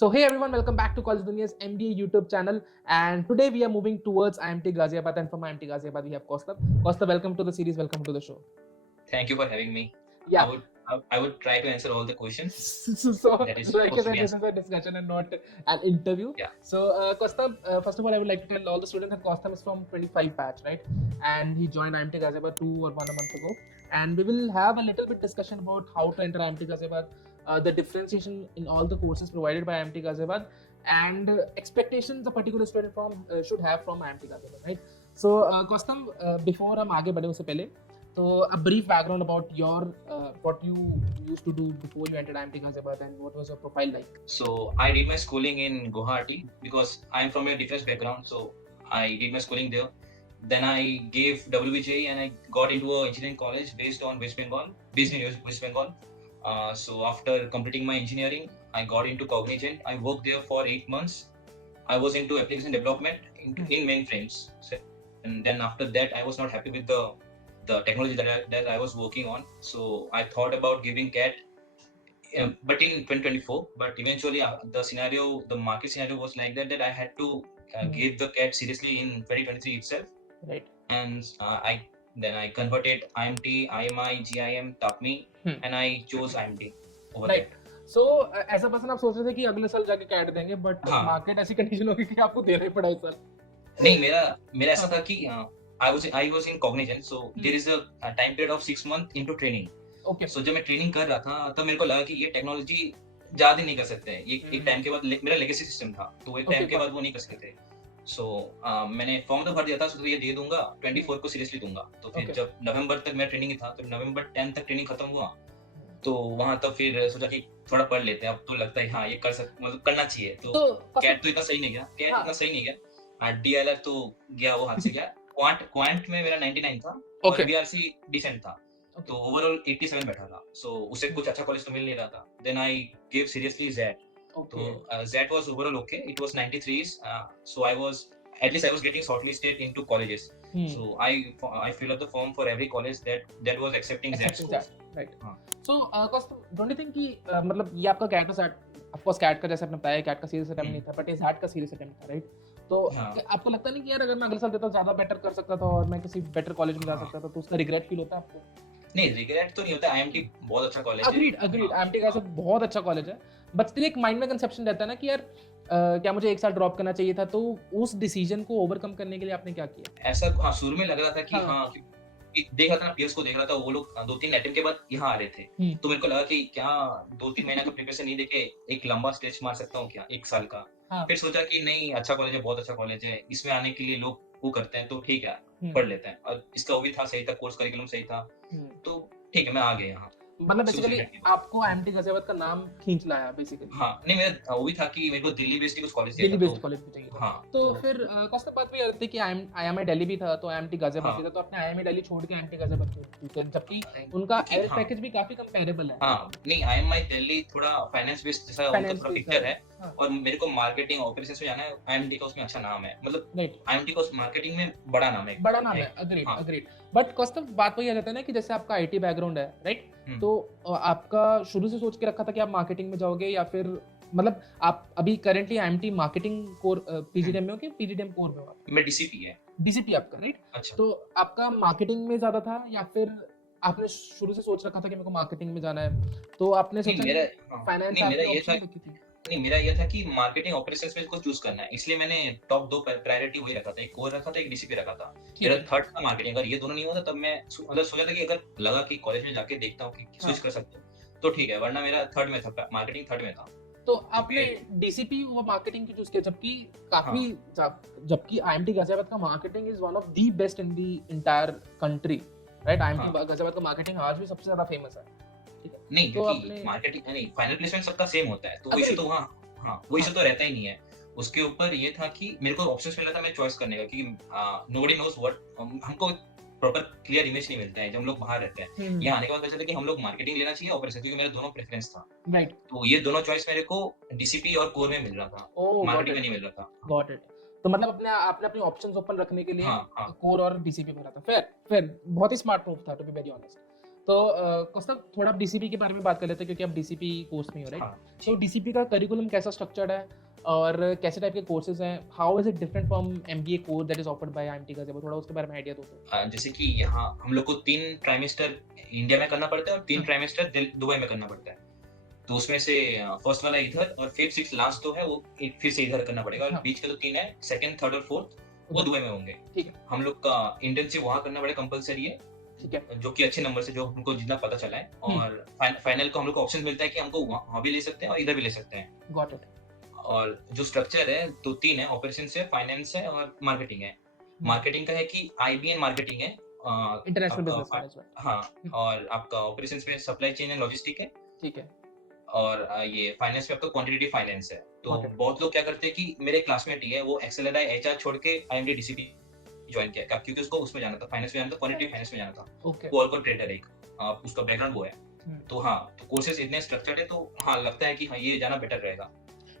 So hey everyone, welcome back to College Dunia's MBA YouTube channel. And today we are moving towards IMT Ghaziabad, and from IMT Ghaziabad we have Costa. Costa, welcome to the series, welcome to the show. Thank you for having me. Yeah. I would try to answer all the questions. So That is like I supposed to said, be this is answered. a discussion and not an interview. Yeah. So Costa, first of all, I would like to tell all the students that Costa is from 25 batch, right? And he joined IMT Ghaziabad 2 or 1 month ago. And we will have a little bit discussion about how to enter IMT Ghaziabad, the differentiation in all the courses provided by IMT Ghaziabad, and expectations a particular student should have from IMT Ghaziabad, right? So Costa, before हम आगे बढ़े उससे पहले, so a brief background about your what you used to do before you entered IMT Ghaziabad and what was your profile like? So I did my schooling in Guwahati because I'm from a defense background. So I did my schooling there. Then I gave WBJ and I got into a engineering college based in West Bengal. So after completing my engineering, I got into Cognizant. I worked there for 8 months. I was into application development in mainframes. And then after that, I was not happy with the technology that I was working on. So I thought about giving CAT, but in 2024. But eventually, the market scenario was like that I had to give the CAT seriously in 2023 itself. Right. And I converted IMT, IMI, GIM, TAPMI, and I chose IMT over Right. that. So as a person आप सोच रहे थे कि अगले साल जाके cat देंगे, but market ऐसी कंडीशन होगी कि आपको देना ही पड़ा इस साल. नहीं, मेरा ऐसा था कि I was in Cognizant, so there is a time period of 6 months into training. Okay. So जब मैं ट्रेनिंग कर रहा था तब मेरे को लगा कि ये टेक्नोलॉजी ज्यादा नहीं कर सकते हैं. ये एक टाइम के बाद मेरा लेगेसी सिस्टम था, तो एक टाइम के बाद वो नहीं कर सकते. सो मैंने फॉर्म तो भर दिया था, तो ये दे दूंगा, 24 को सीरियसली दूंगा. तो फिर जब नवंबर तक मेरा ट्रेनिंग था, तो नवंबर 10 तक ट्रेनिंग खत्म हुआ, तो वहां तब फिर सोचा कि थोड़ा पढ़ लेते हैं. अब तो लगता है हाँ ये मतलब करना चाहिए. तो कैट तो इतना सही नहीं गया, डीएलआर तो गया, वो हाथ से गया. क्वांट में मेरा 99 था और बीआरसी डिसेंट था. तो ओवरऑल 87 बैठा था. सो उससे कुछ अच्छा कॉलेज तो मिल नहीं रहा था. Then I give seriously JET. तो JET was overall okay. It was 93s. So I was getting shortlisted into colleges. So I fill up the form for every college that was accepting that scores. Right. So don't you think कि मतलब ये आपका cat का of course cat का जैसे आपने बताया cat का सीरियस अटेम्प्ट नहीं था, बट इस हैट का सीरियस अटेम्प्ट था, राइट? तो आपको लगता नहीं कि यार अगर मैं अगले साल देता ज्यादा बेटर कर सकता था और मैं किसी बेटर कॉलेज में जा सकता था, तो उसका रिग्रेट फील होता है आपको? नहीं, रिग्रेट तो नहीं होता. IMT बहुत अच्छा कॉलेज है. अग्रीड IMT का सब बहुत अच्छा कॉलेज है, बट स्टिल एक माइंड में कंसेप्शन रहता है ना कि यार क्या मुझे एक साल ड्रॉप करना चाहिए था. तो उस डिसीजन को ओवरकम करने के लिए आपने क्या किया? ऐसा शुरू में लग रहा था कि देख रहा था ना, पीएस को देख रहा था, वो लोग 2-3 अटेम्प्ट के बाद यहाँ आ रहे थे. तो मेरे को लगा कि क्या 2-3 महीना का प्रिपरेशन नहीं देके एक लंबा स्ट्रेच मार सकता हूँ क्या 1 साल का. फिर सोचा कि नहीं, अच्छा कॉलेज है, बहुत अच्छा कॉलेज है, इसमें आने के लिए लोग वो करते हैं, तो ठीक है पढ़ लेते हैं. और इसका वो भी था, सही था, कोर्स करिकुलम सही था, तो ठीक है मैं आ गया यहाँ. मतलब बेसिकली आपको IMT गाजियाबाद का नाम खींच लाया बेसिकली. हाँ, नहीं मेरा वो भी था कि मेरे को दिल्ली बेस्ड कुछ कॉलेज चाहिए, दिल्ली बेस्ड कॉलेज भी चाहिए. हाँ, तो फिर कौन बात भी रहती कि IMI दिल्ली भी था, तो IMT गाजियाबाद भी था, तो अपने IMI दिल्ली छोड़ के IMT गाजियाबाद को, जबकि उनका एयर पैकेज भी काफी कंपैरेबल है. हाँ, नहीं IMI दिल्ली थोड़ा फाइनेंस बेस्ड जैसा उनका थोड़ा पिक्चर है. और मेरे को मार्केटिंग ऑपरेशंस में जाना है. IMT का उसमें अच्छा नाम है, मतलब IMT का मार्केटिंग में बड़ा नाम है. अग्रीड. बट कौस्तव बात वही आ जाता है ना कि जैसे आपका IT बैकग्राउंड है, राइट? तो आपका शुरू से सोच के रखा था कि आप मार्केटिंग में जाओगे, या फिर मतलब आप अभी currently IMT marketing core PGDM में हो कि PGDM कोर में हो? मैं DCP आपका, राइट? अच्छा. तो आपका मार्केटिंग में ज्यादा था या फिर आपने शुरू से सोच रखा था कि मेरे को मार्केटिंग में जाना है, तो आपने सोचा फाइनेंस? मेरा ये था कि मार्केटिंग ऑपरेशंस में इसको चूज करना है, इसलिए मैंने टॉप 2 प्रायोरिटी वही रखा था. एक कोर रखा था, एक DCP रखा था. मेरा थर्ड था मार्केटिंग. अगर ये दोनों नहीं होता तब मैं मतलब सोचा था कि अगर लगा कि कॉलेज में जाके देखता हूँ कि स्विच कर सकता हूँ तो ठीक है, वरना मेरा थर्ड में था, मार्केटिंग थर्ड में था. तो आपने DCP वो मार्केटिंग की चूज किया, जबकि IMT गाजियाबाद का marketing is one of the best in the entire country, right? IMT Ghaziabad का मार्केटिंग आज भी सबसे ज्यादा फेमस है. नहीं, क्योंकि मार्केटिंग नहीं, फाइनल प्लेसमेंट सबका सेम होता है, तो वो इशू तो वो इशू तो रहता ही नहीं है. उसके ऊपर ये था कि मेरे को ऑप्शंस मिला था मैं चॉइस करने का, क्योंकि नोबडी नोस व्हाट, हमको प्रॉपर क्लियर इमेज नहीं मिलता है जब हम लोग बाहर रहते हैं. यहाँ आने के बाद पता चला कि हम लोग मार्केटिंग लेना चाहिए, ऑपरेशन, क्योंकि मेरा दोनों प्रेफरेंस था, राइट? तो ये दोनों चॉइस मेरे को DCP और कोर में मिल रहा था, मार्केटिंग में नहीं मिल रहा था. Got it. तो मतलब आपने अपने ऑप्शंस ओपन रखने के लिए कोर और DCP में रहा था. फिर बहुत ही स्मार्ट मूव था, टू बी वेरी ऑनेस्ट. तो कौस्तभ थोड़ा आप डीसीपी के बारे में बात कर लेते हैं क्योंकि आप डीसीपी कोर्स में हो, राइट? तो डीसीपी का करिकुलम कैसा स्ट्रक्चर्ड है और कैसे टाइप के कोर्सेज हैं? How is it different from MBA course that is offered by IMT Ghaziabad? थोड़ा उसके बारे में आइडिया दो तो। जैसे कि यहाँ हम लोग को 3 ट्राइमेस्टर इंडिया में करना पड़ता है और 3 ट्राइमेस्टर दुबई में करना पड़ता है। तो उसमें से फर्स्ट वाला इधर और 5th 6th लास्ट तो है वो फिर से इधर करना पड़ेगा। और बीच के तो 3 है, सेकंड, थर्ड और फोर्थ वो दुबई में होंगे। ठीक है। हम लोग का इंटर्नशिप वहाँ करना पड़ेगा, कंपलसरी है। ठीक है। जो कि अच्छे नंबर से, जो हमको जितना पता चला है। और फाइनल को हम लोग को ऑप्शन मिलता है कि हमको वहाँ भी ले सकते हैं और इधर भी ले सकते हैं। Got it. और जो स्ट्रक्चर है तो 3 है, ऑपरेशंस है, फाइनेंस है और मार्केटिंग है। मार्केटिंग का है कि आईबीएन मार्केटिंग है, इंटरनेशनल बिजनेस मैनेजमेंट। हाँ, और आपका ऑपरेशंस में सप्लाई चेन एंड लॉजिस्टिक है। ठीक है। और ये फाइनेंस में आपका क्वांटिटेटिव फाइनेंस है। तो बहुत लोग क्या करते हैं कि मेरे क्लासमेट ही है, वो एक्सेलराई एचआर छोड़ के आईएमडी डीसीपी ज्वाइन किया क्योंकि उसको उसमें जाना था, फाइनेंस में जाना था, क्वांटिटेटिव फाइनेंस में जाना था। वो ऑल ट्रेडर है एक, उसका बैकग्राउंड वो है। तो हाँ, तो कोर्सेज इतने स्ट्रक्चर्ड है, तो हाँ लगता है कि हाँ ये जाना बेटर रहेगा।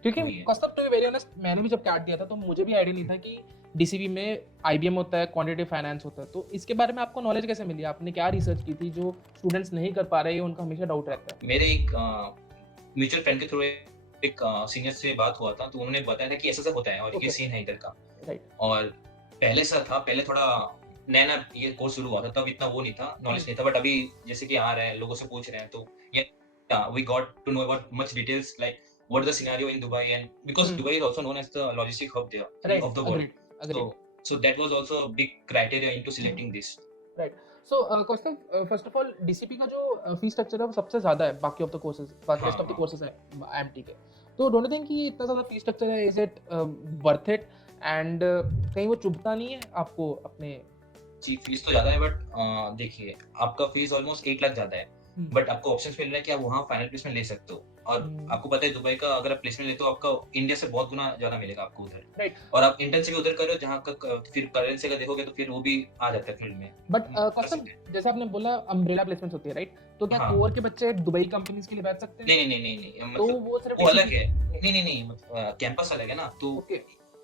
क्योंकि Kaustubh to be very honest, मैंने भी जब कैट दिया था तो मुझे भी आइडिया नहीं था कि डीसीबी में आईबीएम होता है, क्वांटिटेटिव फाइनेंस होता है। तो इसके बारे में आपको नॉलेज कैसे मिली? आपने क्या रिसर्च की थी जो स्टूडेंट्स नहीं कर पा रहे हैं, उनका हमेशा डाउट रहता है? मेरे एक म्यूचुअल फ्रेंड के थ्रू एक सीनियर से बात हुआ था, तो उन्होंने बताया था कि ऐसा होता है और ये सीन है इधर का। राइट। और पहले से था, पहले थोड़ा नया ये कोर्स शुरू हुआ था, तब इतना वो नहीं था, नॉलेज नहीं था। बट अभी जैसे कि आ रहे हैं, लोगों से पूछ रहे हैं, तो ये we got to know about much details like what is the scenario in Dubai, and because Dubai is also known as the logistic hub there, right, of the world. Agreed. So that was also a big criteria into selecting this. Right. So Kaustubh, first of all DCP का जो fee structure है वो सबसे ज्यादा है बाकी of the courses, बाकी rest of the courses है आईएमटी के। तो डोंट यू थिंक कि इतना ज्यादा फी स्ट्रक्चर है, is it worth it? And कहीं वो चुभता नहीं है आपको अपने? जी, फीस तो ज्यादा है, बट देखिए आपका फीस ऑलमोस्ट 1 लाख ज्यादा है, बट आपको ऑप्शंस मिल रहा है कि आप वहाँ फाइनल प्लेसमेंट ले सकते हो। और आपको पता है दुबई का अगर आप प्लेसमेंट लेते हो, आपका इंडिया से बहुत गुना ज्यादा मिलेगा आपको उधर। राइट। और आप इंटर्नशिप उधर कर रहे हो, जहाँ का फिर करेंसी का देखोगे तो फिर वो भी आ जाता है फील्ड में। बट कौस्तभ, जैसे आपने बोला अम्ब्रेला प्लेसमेंट्स होती है, राइट? तो क्या कोर के बच्चे दुबई कंपनीज के लिए बैठ सकते हैं? नहीं, तो वो सिर्फ अलग है। नहीं, कैंपस अलग है ना। तो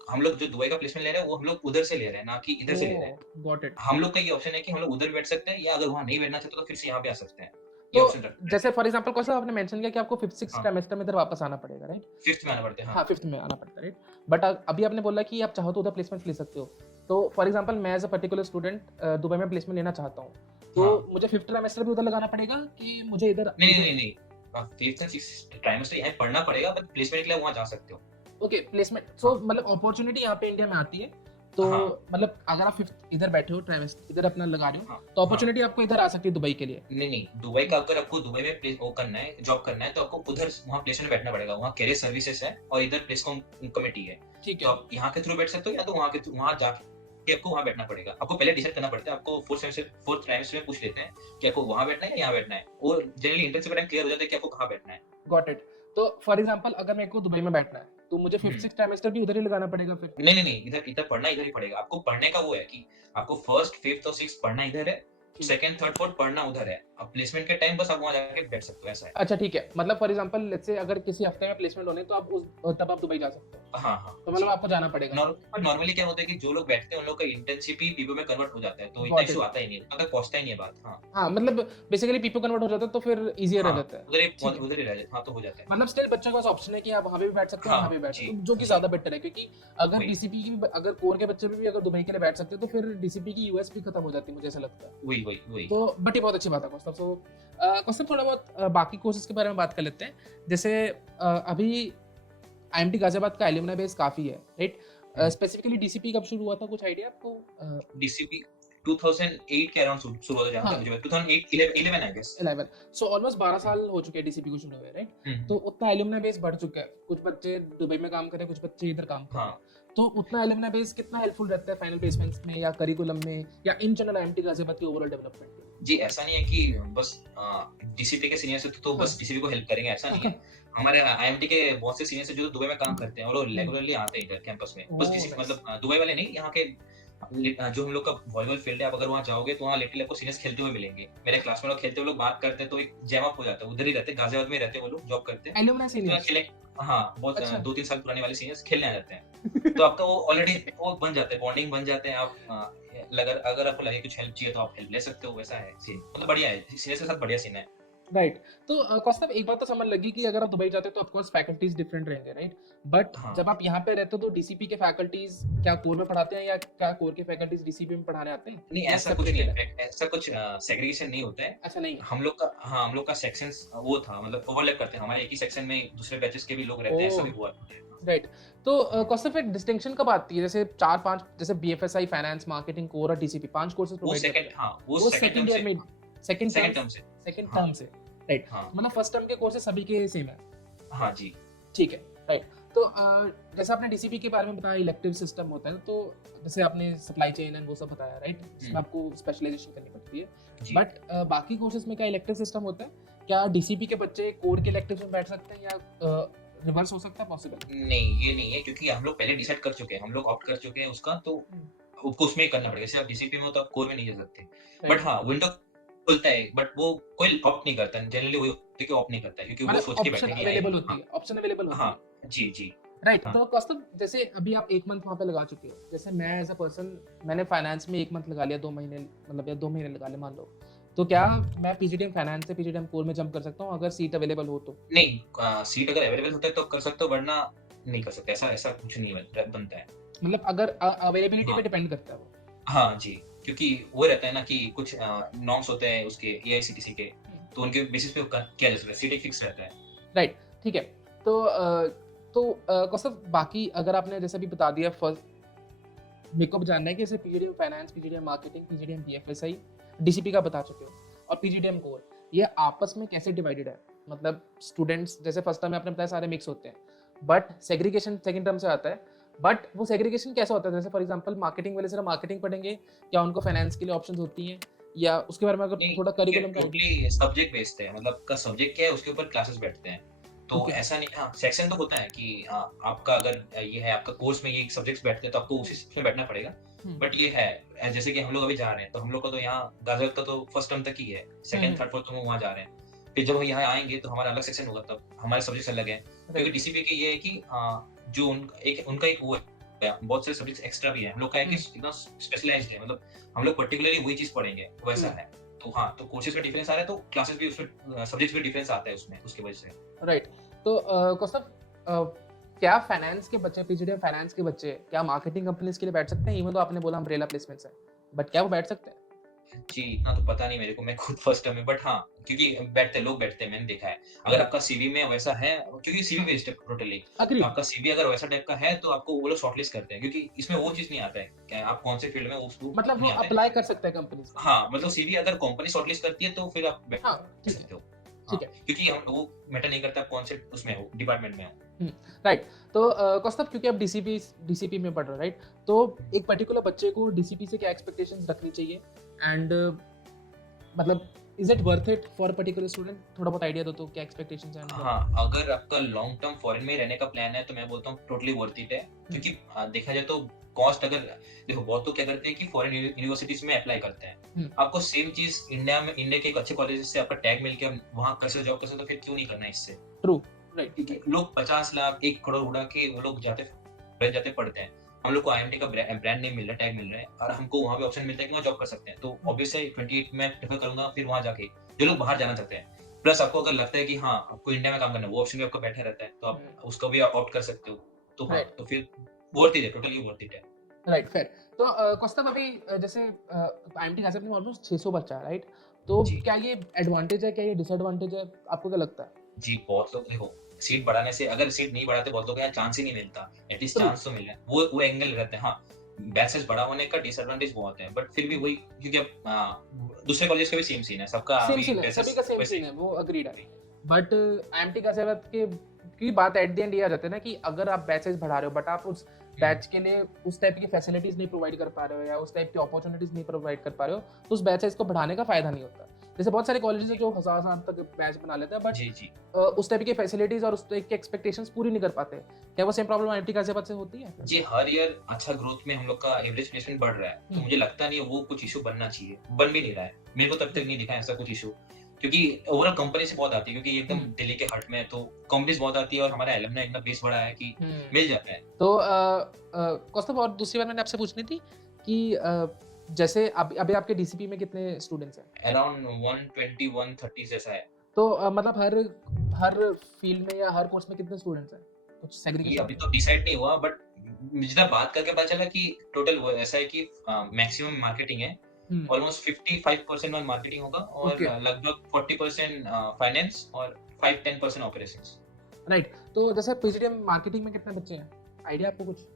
हम लोग जो दुबई का प्लेसमेंट ले रहे हैं वो हम लोग उधर से ले रहे हैं, ना कि इधर से ले रहे हैं। Got it. हम लोग का ये ऑप्शन है कि हम लोग उधर बैठ सकते हैं, या अगर वहाँ नहीं बैठना चाहते तो फिर से यहाँ पे आ सकते हैं। तो जैसे फॉर एग्जांपल कौन सा आपने मेंशन किया कि आपको 5th 6th सेमेस्टर में इधर वापस आना पड़ेगा, राइट? 5th में आना पड़ता है। हाँ, 5th में आना पड़ता है, राइट? बट अभी आपने बोला कि आप चाहो तो उधर प्लेसमेंट ले सकते हो। तो फॉर एग्जांपल मैं as a particular student Dubai में प्लेसमेंट लेना चाहता हूँ, तो मुझे 5th ट्राइमेस्टर भी उधर लगाना पड़ेगा कि मुझे इधर? नहीं, 5th और 6th ट्राइमेस्टर यहाँ पढ़ना पड़ेगा, बट प्लेसमेंट के लिए वहाँ जा सकते हो। Okay, placement. सो मतलब अपॉर्चुनिटी यहाँ पे इंडिया में आती है, तो मतलब अगर आप 5th इधर बैठे हो, ट्राइमेस्टर इधर अपना लगा रहे हो, तो अपॉर्चुनिटी आपको इधर आ सकती है दुबई के लिए? नहीं, दुबई का अगर आपको दुबई में वो करना है, जॉब करना है, तो आपको उधर वहाँ प्लेसमेंट बैठना पड़ेगा। वहाँ कैरियर सर्विसेज है और इधर प्लेसकॉम कमेटी है। ठीक है। तो आप यहाँ के थ्रू बैठ सकते हो, या तो वहाँ जाके आपको वहाँ बैठना पड़ेगा। आपको पहले डिसाइड करना पड़ता है। आपको 4th ट्राइमेस्टर में पूछ लेते हैं कि आपको वहाँ बैठना है या यहाँ बैठना है। वो जनरली इंटर्नशिप के टाइम क्लियर हो जाता है कि आपको कहाँ बैठना है। Got it. तो फॉर एग्जांपल अगर मेरे को दुबई में बैठना है, तो मुझे 5th 6th ट्राइमेस्टर भी उधर ही लगाना पड़ेगा फिर? नहीं, इधर पढ़ना इधर ही पड़ेगा। आपको पढ़ने का वो है कि आपको 1st 5th और 6th पढ़ना इधर है, 2nd 3rd 4th पढ़ना उधर है। अब प्लेसमेंट के टाइम बस आप वहाँ जाके बैठ सकते हो, ऐसा है। अच्छा, ठीक है। मतलब फॉर एग्जांपल लेट्स से अगर किसी हफ्ते में प्लेसमेंट होने, तो आप तब आप दुबई जा सकते हो? हाँ। तो मतलब आपको जाना पड़ेगा। नॉर्मली क्या होता है कि जो लोग बैठते हैं उन लोग का इंटर्नशिप ही पीपो में कन्वर्ट हो जाता है, तो इतना इशू आता ही नहीं है, अगर पहुंचता ही नहीं है बात। हाँ, मतलब बेसिकली पीपो कन्वर्ट हो जाता है तो फिर इजीियर रह जाता है, उधर ही रह जाता है। हाँ, तो हो जाता है। मतलब स्टिल बच्चों के पास ऑप्शन है कि आप वहाँ पे भी बैठ सकते हो, वहाँ पे बैठ सकते हो, जो कि ज्यादा बेटर है। क्योंकि अगर डीसीपी की, अगर कोर के बच्चे भी अगर दुबई के लिए बैठ सकते हैं, तो फिर डीसीपी की यूएस भी खत्म हो जाती है, मुझे ऐसा लगता है। वही। तो बट ये बहुत अच्छी बात है कौस्तभ। सो कौस्तभ, थोड़ा बहुत बाकी कोर्सेज के बारे में बात कर लेते हैं। जैसे अभी आईएमटी गाजियाबाद का एलुमनाई बेस काफी है, राइट? स्पेसिफिकली डीसीपी कब शुरू हुआ था, कुछ आइडिया आपको? डीसीपी 2008 के अराउंड शुरू हुआ था, जहां तक मुझे 2008 11 आई गेस। 11। सो ऑलमोस्ट 12 साल हो चुके हैं डीसीपी को शुरू हुए, राइट? तो उतना एलुमनाई बेस बढ़ चुका है। कुछ बच्चे दुबई में काम कर रहे हैं, कुछ बच्चे इधर काम कर रहे हैं। तो उतना एलुमनाई बेस कितना हेल्पफुल रहता है फाइनल प्लेसमेंट्स में, या करिकुलम में, या इन जनरल आईएमटी गाजियाबाद की ओवरऑल डेवलपमेंट में? जी, ऐसा नहीं है कि बस डीसीपी के सीनियर से तो बस डीसीपी को हेल्प करेंगे, ऐसा नहीं है। हमारे आईएमटी के बहुत से सीनियर से जो दुबई में काम करते हैं और वो रेगुलरली आते हैं इधर कैंपस में। बस किसी मतलब दुबई वाले नहीं, यहाँ के जो हम लोग का वॉलीबॉल फील्ड है, आप अगर वहाँ जाओगे तो वहाँ लिटरली आपको सीनियर्स खेलते हुए मिलेंगे। मेरे क्लास में लोग खेलते हुए लोग बात करते हैं तो एक जैम अप हो जाता है, उधर ही रहते हैं, गाजियाबाद में रहते हैं वो लोग, जॉब करते हैं। एलुमनाई तो यहाँ सीनियर्स। खेले, हाँ, बहुत अच्छा। 2-3 साल पुराने वाले सीनियर्स खेलने आ जाते हैं। तो आपका वो ऑलरेडी वो बन जाता है, बॉन्डिंग बन जाते हैं। आप अगर अगर आपको लगे कुछ हेल्प चाहिए तो आप हेल्प ले सकते हो, वैसा है सीन। मतलब बढ़िया है, सीनियर्स के साथ बढ़िया सीन है। राइट। तो कौस्तभ, एक बात तो समझ लगी कि अगर आप दुबई जाते हो तो ऑफकोर्स फैकल्टीज डिफरेंट रहेंगे, राइट? बट हाँ। जब आप यहाँ पे रहते हो तो डीसीपी के फैकल्टीज क्या कोर में पढ़ाते हैं, या क्या कोर के फैकल्टीज डीसीपी में पढ़ाने आते हैं, नहीं, या ऐसा कुछ नहीं सेपरेटेड है? है। ऐसा कुछ सेग्रीगेशन नहीं होता है। अच्छा, नहीं। हम लोग का, हाँ, हम लोग का सेक्शंस वो था, मतलब ओवरलैप करते हैं। हमारे एक ही सेक्शन में दूसरे बैचेस के भी लोग रहते हैं, ऐसा ओह, भी हुआ है। राइट। तो हाँ। कौस्तभ, एक डिस्टिंक्शन कब आती है? जैसे 4-5, जैसे बीएफएसआई, फाइनेंस, मार्केटिंग, कोर और टीसीपी 5 कोर्सेज वो प्रोवाइड करते सेकंड, हैं। हाँ, वो वो सेकंड टर्म सेकंड ईयर से, में, सेकंड टर्म, सेकंड टर्म से। सेकंड हाँ, टर्म से, राइट? हाँ, मतलब फर्स्ट टर्म के कोर्सेज सभी के सेम है। हाँ जी। ठीक है, राइट। तो जैसे आपने डीसीपी के बारे में बताया, इलेक्टिव सिस्टम होता है, तो जैसे आपने सप्लाई चेन एंड वो सब बताया, राइट? जिसमें आपको स्पेशलाइजेशन करनी पड़ती है। जी। बट बाकी कोर्सेज में क्या इलेक्टिव सिस्टम होता है? क्या डीसीपी के बच्चे कोर के इलेक्टिव में बैठ सकते हैं, या रिवर्स हो सकता है? पॉसिबल? नहीं, ये नहीं है, क्योंकि हम लोग पहले डिसाइड कर चुके हैं, हम लोग ऑप्ट कर चुके हैं उसका, तो आपको उसमें ही करना पड़ेगा। जैसे आप डीसीपी में हो तो आप कोर में नहीं जा सकते। बट हाँ, विंडो खुलता है, बट वो कोई ऑप्ट नहीं करता। जनरली वही होता है कि ऑप्ट नहीं करता है, क्योंकि वो मतलब सोच के ऑप्शन बैठे कि अवेलेबल आएगा। होती हाँ, है, ऑप्शन अवेलेबल होती हाँ, है। जी, जी। राइट। हाँ, तो कौस्तभ, जैसे अभी आप 1 मंथ वहाँ पे लगा चुके हो, जैसे मैं एज अ पर्सन, मैंने फाइनेंस में 1 मंथ लगा लिया, 2 महीने, मतलब या 2 महीने लगा ले मान लो, तो क्या मैं पीजीडीएम फाइनेंस से पीजीडीएम कोर में जंप कर सकता हूँ अगर सीट अवेलेबल हो तो? नहीं, सीट अगर अवेलेबल होता है तो कर सकते हो, वरना नहीं कर सकते। ऐसा ऐसा कुछ नहीं बनता है। मतलब अगर अवेलेबिलिटी हाँ, पे डिपेंड करता है वो? हाँ जी, क्योंकि वो रहता है ना कि कुछ नॉर्म्स होते हैं उसके एआईसीटीसी के, तो उनके बेसिस पे किया जा सकता है। सीट एक फिक्स रहता है। राइट, ठीक है। तो कौस्तभ, बाकी अगर आपने जैसे भी बता दिया, फर्स्ट मेरे को भी जानना है कि जैसे PGDM finance, PGDM marketing, PGDM BFSI, DCP का बता चुके हो, और पीजीडीएम कोर, ये आपस में कैसे डिवाइडेड है? मतलब स्टूडेंट्स, जैसे फर्स्ट टर्म में आपने बताया सारे मिक्स होते हैं, बट सेग्रीगेशन सेकंड टर्म से आता है। बट वो सेग्रीगेशन कैसा होता है? जैसे फॉर एग्जांपल मार्केटिंग वाले सिर्फ मार्केटिंग पढ़ेंगे, क्या उनको फाइनेंस के लिए ऑप्शंस होती हैं, या उसके बारे में अगर नहीं, थोड़ा ये करिकुलम का आइडिया? टोटली सब्जेक्ट बेस्ड है, मतलब का सब्जेक्ट क्या है उसके ऊपर क्लासेस बैठते हैं। तो ओके। ऐसा नहीं, हाँ, सेक्शन तो होता है कि आपका अगर ये है, आपका कोर्स में ये सब्जेक्ट्स बैठते हैं तो आपको उसी में बैठना पड़ेगा। बट ये है, जैसे कि हम लोग अभी जा रहे हैं, तो हम लोग का तो यहाँ गाजियाबाद का तो फर्स्ट टर्म तक ही है, सेकंड थर्ड फोर्थ तो हम वहाँ जा रहे हैं। फिर जब हम यहाँ आएंगे तो हमारा अलग सेक्शन होगा, तब हमारे सब्जेक्ट्स अलग है। क्योंकि डीसीपी के ये है कि जो उनका एक वो है, बहुत सारे सब्जेक्ट्स एक्स्ट्रा भी है। हम लोग का है कि एकदम स्पेशलाइज्ड है, मतलब हम लोग पर्टिकुलरली वही चीज पढ़ेंगे, वैसा है। तो हाँ, तो कोर्सेज में डिफरेंस आ रहा है, तो क्लासेस भी उसमें, सब्जेक्ट्स में डिफरेंस आता है उसमें, उसकी वजह से। राइट। तो कौस्तभ, क्या फाइनेंस के बच्चे, पीजीडीएम फाइनेंस के बच्चे, क्या मार्केटिंग कंपनीज के लिए बैठ सकते हैं? इवन तो आपने बोला अम्ब्रेला प्लेसमेंट्स है, बट क्या वो बैठ सकते हैं? जी, इतना तो पता नहीं मेरे को, मैं खुद फर्स्ट टाइम में, बट हाँ, क्योंकि लोग बैठते हैं, मैंने देखा है। अगर आपका सीवी में वैसा है, क्योंकि सीवी बेस्ड है टोटली, तो अग्रीड। आपका सीवी अगर वैसा टाइप का है तो आपको वो लोग शॉर्टलिस्ट करते हैं, क्योंकि इसमें वो चीज नहीं आता है कि आप कौन से फील्ड में, उसको मतलब वो नहीं आता है। अप्लाई कर सकते हैं कंपनीज में? हाँ, मतलब सीवी अगर कंपनी शॉर्टलिस्ट करती है तो फिर आप बैठ हाँ, ठीक है, सकते हो। हाँ, ठीक है। क्योंकि हम वो मैटर नहीं करता आप कौन से उसमें हो, डिपार्टमेंट में हो। राइट। तो कौस्तभ, क्योंकि आप डीसीपी में पढ़ रहे हो, राइट? तो एक पर्टिकुलर बच्चे को डीसीपी से क्या एक्सपेक्टेशंस रखनी चाहिए, एंड मतलब is it worth it for particular student? थोड़ा बहुत आइडिया दो तो क्या एक्सपेक्टेशंस हैं? हाँ, अगर आपका लॉन्ग टर्म फॉरेन में रहने का प्लान है तो मैं बोलता हूँ टोटली वर्थ इट है, क्योंकि देखा जाए तो कॉस्ट, अगर देखो, बहुत तो क्या करते हैं कि फॉरेन यूनिवर्सिटीज में अप्लाई करते हैं। आपको सेम चीज इंडिया में, इंडिया के एक अच्छे कॉलेज से आपका टैग मिल के वहाँ कर सकते, जॉब कर सकते, तो फिर क्यों नहीं करना इससे? True, right. क्योंकि लोग 50 लाख 1 करोड़ उड़ा के वो लोग जाते पढ़ते हैं। हम लोग को आईएमडी का ब्रांड नेम मिल रहा है, टैग मिल रहा है, और हमको वहाँ पे ऑप्शन मिलता है कि वहाँ जॉब कर सकते हैं। तो ऑब्वियसली 28 में प्रेफर करूंगा फिर वहाँ जाके, जो लोग बाहर जाना चाहते हैं। प्लस आपको अगर लगता है कि हाँ, आपको इंडिया में काम करना है, वो ऑप्शन भी आपको बैठा रहता है, तो आप उसको भी ऑप्ट कर सकते हो। तो हाँ, तो फिर वर्थ इट है, टोटली वर्थ इट है। Right, fair. तो कौस्तभ, अभी जैसे आईएमटी गाजियाबाद में ऑलमोस्ट 600 बच्चा है, राइट? तो क्या ये एडवांटेज है, क्या ये डिसएडवांटेज है, आपको क्या लगता है? जी, बहुत लोग देखो, सीट बढ़ाने से, अगर सीट नहीं बढ़ाते बहुत लोग यार चांस ही नहीं मिलता, एटलीस्ट चांस तो मिले, वो एंगल रहता है। हाँ, बैचेस बड़ा होने का डिसएडवांटेज बहुत है, बट फिर भी वही, क्योंकि अब दूसरे कॉलेज का भी सेम सीन है, सबका सेम अभी सीन है, बैचेस सभी का सेम सीन है, वो अग्रीड है। बट आईएमटी गाजियाबाद के की बात एट द एंड ये आ जाती है ना कि अगर आप बैचेस बढ़ा रहे हो, बट आप उस बैच के लिए उस टाइप की फैसिलिटीज नहीं प्रोवाइड कर पा रहे हो, या उस टाइप की अपॉर्चुनिटीज नहीं प्रोवाइड कर पा रहे हो, तो उस बैचेस को बढ़ाने का फायदा नहीं होता। जैसे बहुत सारे कॉलेजेस हैं जो 1000 तक बैच बना लेते हैं, बट जी जी उस टाइप की फैसिलिटीज और उस टाइप की एक्सपेक्टेशंस पूरी नहीं कर पाते। क्या वो सेम प्रॉब्लम आईआईटी गाजियाबाद से होती है? जी, हर ईयर अच्छा ग्रोथ में हम लोग का एवरेज प्लेसमेंट बढ़ रहा है, तो मुझे लगता नहीं है वो कुछ इशू बनना चाहिए, बन भी नहीं रहा है। मेरे को तब तक नहीं दिखा है ऐसा कुछ इशू, क्योंकि ओवरऑल कंपनी से बहुत आती है, क्योंकि एकदम दिल्ली के हार्ट में है, तो कंपनीज बहुत आती है और हमारा एलुमनाई इतना बेस बड़ा है कि मिल जाता है। तो कौस्तुभ, और दूसरी बात मैंने आपसे पूछनी थी कि जैसे अभी आपके डीसीपी में कितने स्टूडेंट्स हैं? अराउंड 120 130 जैसा है। तो मतलब हर फील्ड में या हर कोर्स में कितने स्टूडेंट्स हैं? कुछ ये सेग्रीगेशन? अभी तो डिसाइड नहीं हुआ, बट जितना बात करके पता चला कि टोटल वो ऐसा है कि मैक्सिमम मार्केटिंग है, ऑलमोस्ट 55% ऑन मार्केटिंग होगा और लगभग 40% फाइनेंस और 5-10% ऑपरेशंस। राइट। तो जैसे पीजीडीएम मार्केटिंग में कितने बच्चे हैं, आइडिया आपको कुछ?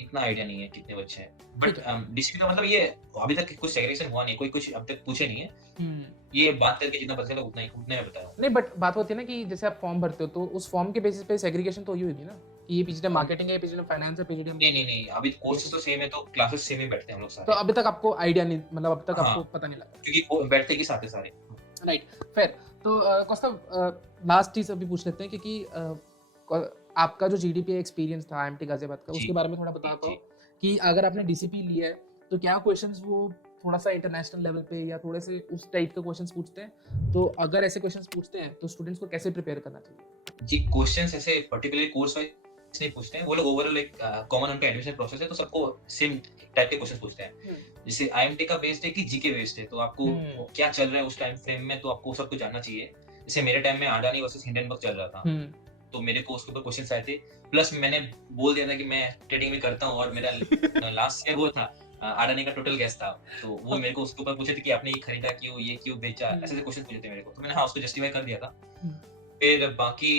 इतना आइडिया नहीं है कितने बच्चे हैं, बट डीसीपी का मतलब ये अभी तक कुछ सेग्रीगेशन हुआ नहीं, कोई कुछ अब तक पूछे नहीं है। ये बात करके जितना पता चला उतना ही बताया। नहीं, बट बात होती है ना कि जैसे आप फॉर्म भरते हो तो उस फॉर्म के बेसिस पे सेग्रीगेशन तो हुई होगी ना कि ये पीजीडीएम मार्केटिंग है, पीजीडीएम फाइनेंस है, पीजीडीएम। नहीं, अभी कोर्सेज तो सेम है, तो क्लासेस सेम ही बैठते हैं हम लोग सारे। तो अभी तक आपको आइडिया नहीं, मतलब अब तक आपको पता नहीं लगा, क्योंकि वो बैठते ही साथ है सारे। राइट, फिर तो कौस्तुभ, लास्ट चीज अभी पूछ लेते हैं, क्योंकि आपका जो जीडीपी एक्सपीरियंस था आईएमटी गाजियाबाद का, उसके बारे में थोड़ा बता पाओ कि अगर आपने डीसीपी लिया है तो क्या क्वेश्चंस वो थोड़ा सा इंटरनेशनल लेवल पे या थोड़े से उस टाइप के क्वेश्चंस पूछते हैं? तो अगर ऐसे क्वेश्चंस पूछते हैं तो स्टूडेंट्स को कैसे प्रिपेयर करना चाहिए? जी, क्वेश्चंस ऐसे पर्टिकुलरली कोर्स वाइज नहीं पूछते हैं, वो लोग ओवरऑल एक कॉमन उनका एडमिशन प्रोसेस है, तो सबको सेम टाइप के क्वेश्चन पूछते हैं। जैसे आईएमटी का बेस्ड है कि जीके बेस्ड है, तो आपको क्या चल रहा है उस टाइम फ्रेम में, तो आपको सब कुछ जानना चाहिए। जैसे मेरे टाइम में अडानी वर्सेस हिंडनबर्ग चल रहा था, तो मेरे को उसके ऊपर क्वेश्चंस आए थे, प्लस मैंने बोल दिया था कि मैं ट्रेडिंग भी करता हूँ और मेरा लास्ट ईयर वो था अडानी का टोटल गैस था, तो वो मेरे को उसके ऊपर पूछे थे कि आपने ये खरीदा क्यों, ये क्यों बेचा, ऐसे क्वेश्चन पूछे थे मेरे को, तो मैंने उसको जस्टिफाई कर दिया था। फिर बाकी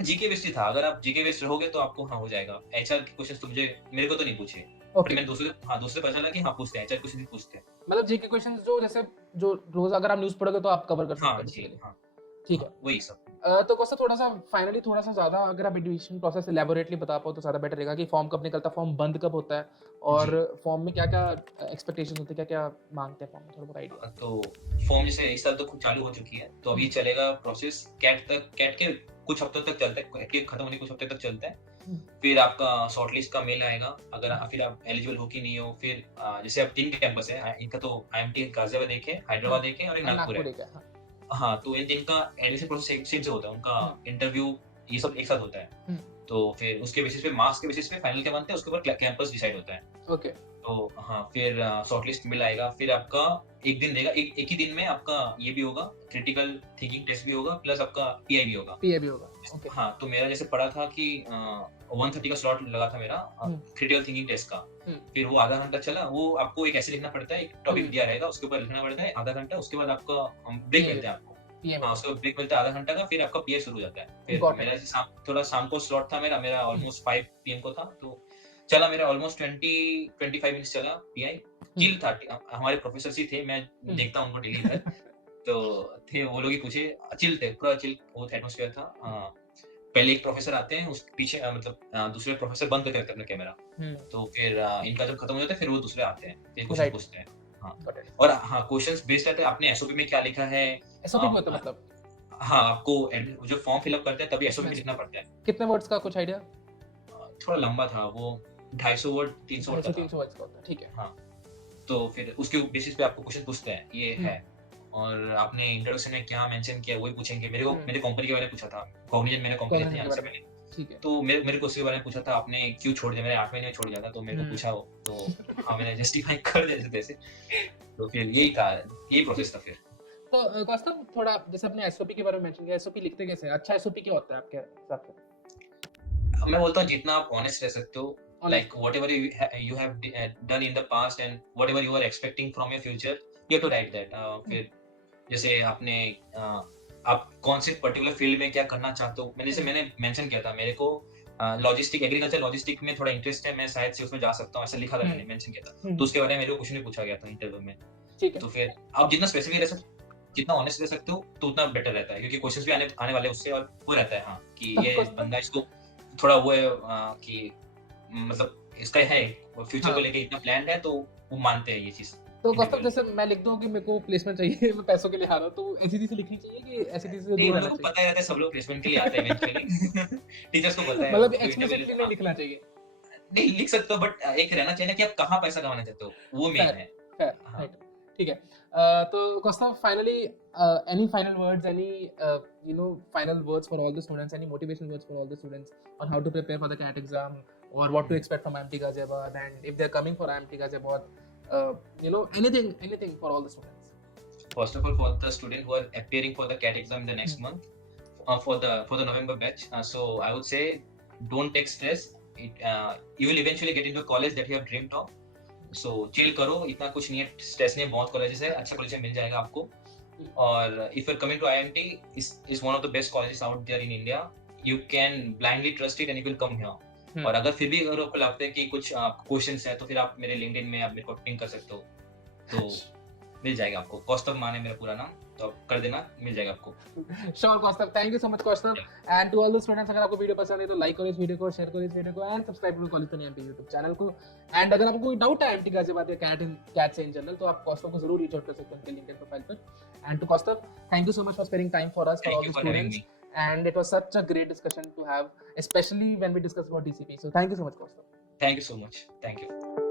जीके बेस्ड था, अगर आप जीके बेस्ड रहोगे तो आपको हो जाएगा। एचआर के क्वेश्चंस तो मेरे को तो नहीं पूछे, मैंने दूसरे पता चला कि पूछते हैं, एचआर क्वेश्चन भी पूछते हैं। मतलब जीके क्वेश्चंस जो जैसे जो रोज अगर आप न्यूज़ पढ़ोगे तो आप कवर कर सकते हैं। ठीक है, वही सब। तो कौस्तुभ, थोड़ा सा ज्यादा अगर आप एडमिशन प्रोसेस एलैबोरेटली बता पाओ तो ज्यादा बेटर रहेगा कि फॉर्म कब निकलता है, फॉर्म बंद कब होता है, और फॉर्म में क्या-क्या एक्सपेक्टेशंस होती है, क्या-क्या मांगते हैं फॉर्म में, थोड़ा बहुत आइडिया। तो फॉर्म जैसे इस साल तो कुछ चालू हो चुकी है, तो अभी चलेगा प्रोसेस कैट तक, कैट के कुछ हफ्तों तक चलता है, कैट के खत्म होने कुछ हफ्ते तक चलता है। फिर आपका शॉर्टलिस्ट का मेल आएगा, अगर फिर आप एलिजिबल हो कि नहीं हो। फिर जैसे अब 3 कैंपस है इनका, तो आईएमटी गाजियाबाद एक है, हैदराबाद एक है और एक नागपुर है। हाँ, तो इन 3 का एडमिशन प्रोसेस सेम से होता है, उनका इंटरव्यू ये सब एक साथ होता है। तो फिर उसके बेसिस पे, मार्क्स के बेसिस पे फाइनल क्या बनते हैं, उसके ऊपर कैंपस डिसाइड होता है। ओके। तो हाँ, फिर शॉर्टलिस्ट मिल आएगा, फिर आपका एक दिन देगा, एक ही दिन में आपका ये भी होगा, क्रिटिकल थिंकिंग टेस्ट भी होगा, प्लस आपका पीआई भी होगा। ओके। हाँ, तो मेरा जैसे पड़ा था कि 130 का स्लॉट लगा था मेरा क्रिटिकल थिंकिंग टेस्ट का। फिर वो आधा घंटा चला, वो आपको एक ऐसे लिखना पड़ता है, एक टॉपिक दिया रहेगा, उसके ऊपर लिखना पड़ता है आधा घंटा, उसके बाद आपका ब्रेक मिलता है आपको। हाँ, उसका ब्रेक मिलता है आधा घंटा का, फिर आपका पीआई शुरू हो जाता है। फिर मेरा थोड़ा शाम को स्लॉट था, मेरा ऑलमोस्ट 5 PM को था, तो चला मेरा ऑलमोस्ट 20-25 मिनट्स चला पीआई। चिल था, हमारे प्रोफेसर ही थे, मैं देखता हूं उनको डेली इधर, तो थे वो लोग ही पूछे, चिल थे, पूरा चिल वो एटमॉस्फेयर था। पहले एक प्रोफेसर आते हैं, उस पीछे मतलब दूसरे प्रोफेसर बंद करते हैं अपना कैमरा, तो फिर इनका जब खत्म हो जाता है, फिर वो दूसरे आते हैं, फिर क्वेश्चन पूछते हैं। हाँ, और हाँ, क्वेश्चंस बेस्ड रहते हैं आपने एसओपी में क्या लिखा है। एसओपी मतलब हाँ, आपको जो फॉर्म फिलअप करते हैं तभी एसओपी में लिखना पड़ता है। कितने वर्ड्स का कुछ आइडिया? थोड़ा लंबा था वो, 250 वर्ड 300 वर्ड का था। ठीक है। हाँ, तो फिर उसके बेसिस पे आपको क्वेश्चन पूछते हैं, ये है, और आपने इंट्रोडक्शन में क्या मेंशन किया वही पूछेंगे। मेरे कंपनी के बारे में पूछा था, कॉग्निजेंट मेरा कंपनी था यहाँ से पहले, ठीक है, तो मेरे को उसके बारे में पूछा था, आपने क्यों छोड़ दिया, मैंने 8 महीने में छोड़ दिया था, तो मेरे को पूछा वो, तो हाँ, मैंने जस्टिफाई कर दिया जैसे, तो फिर यही प्रोसेस था। फिर तो कौस्तुभ, थोड़ा जैसे अपने एसओपी के बारे में मेंशन किया, एसओपी लिखते कैसे हैं? अच्छा एसओपी क्या होता है आपके हिसाब से? मैं बोलता हूँ जितना आप ऑनेस्ट रह सकते हो, like whatever you have done in the past and whatever you are expecting from your future, you have to write that. फिर जैसे आपने आप कौन से पर्टिकुलर फील्ड में क्या करना चाहते हो, मैंने मेंशन किया था, मेरे को लॉजिस्टिक, एग्रीकल्चर लॉजिस्टिक में थोड़ा इंटरेस्ट है, मैं शायद से उसमें जा सकता हूँ, ऐसा लिखा था, मैंने मेंशन किया था। तो उसके बारे में मेरे को कुछ नहीं पूछा गया था इंटरव्यू में। ठीक है, तो फिर आप जितना स्पेसिफिक रह सकते, जितना ऑनेस्ट रह सकते हो, तो उतना बेटर रहता है, क्योंकि क्वेश्चंस भी आने वाले उससे, और वो रहता है हाँ कि ये बंदा, इसको थोड़ा वो है कि मतलब इसका है फ्यूचर को लेके इतना प्लान है, तो वो मानते हैं ये चीज। तो कौस्तुभ जैसे मैं लिख दूं कि मेरे को प्लेसमेंट चाहिए, मैं पैसों के लिए आ रहा हूं, तो एसईटी से लिखनी चाहिए कि एसईटी से दूर रहना चाहिए? पता ही रहता है, सब लोग प्लेसमेंट के लिए आते हैं इवेंचुअली। टीचर्स को पता है, मतलब वो एक्सप्लिसिटली नहीं लिखना चाहिए। नहीं लिख सकते हो, बट एक रहना चाहिए ना कि आप कहाँ पैसा कमाना चाहते हो, वो मेन है। फेयर, हाँ। राइट, ठीक है। तो कौस्तुभ, finally any final words, any final words for all the students, any motivational words for all the students on how to prepare for the CAT exam or what to expect from IMT Ghaziabad, and if they're coming for IMT Ghaziabad, anything for all the students. First of all, for the student who are appearing for the CAT exam in the next month, for the November batch, so I would say don't take stress. You will eventually get into a college that you have dreamed of. So chill करो, इतना कुछ नहीं है, stress नहीं है, बहुत colleges है, अच्छा कॉलेज मिल जाएगा आपको। और if you're coming to IMT, is one of the best colleges out there in India. You can blindly trust it and you will come here. और अगर फिर भी अगर आपको लगता है कि कुछ क्वेश्चंस है, तो फिर आप मेरे लिंक्डइन में आप मेरे को पिंग कर सकते हो, तो मिल जाएगा आपको। कौस्तुभ मान है मेरा पूरा नाम, तो आप कर देना, मिल जाएगा आपको। Sure Kaustubh, thank you so much Kaustubh. And to all the students, अगर आपको वीडियो पसंद है तो लाइक करो इस वीडियो को, शेयर करो इस वीडियो को, एंड सब्सक्राइब करो college funny MP YouTube channel को। एंड अगर आपको कोई डाउट है आईएमटी गाजियाबाद या कैट से इन जनरल, तो आप कौस्तुभ को जरूर रीच आउट कर सकते हैं उनके लिंक्डइन प्रोफाइल पर। And to Kaustubh, thank you so much for spending time for us, for all the students, and it was such a great discussion to have, especially when we discussed about DCP. So thank you so much, Kostov. Thank you so much. Thank you.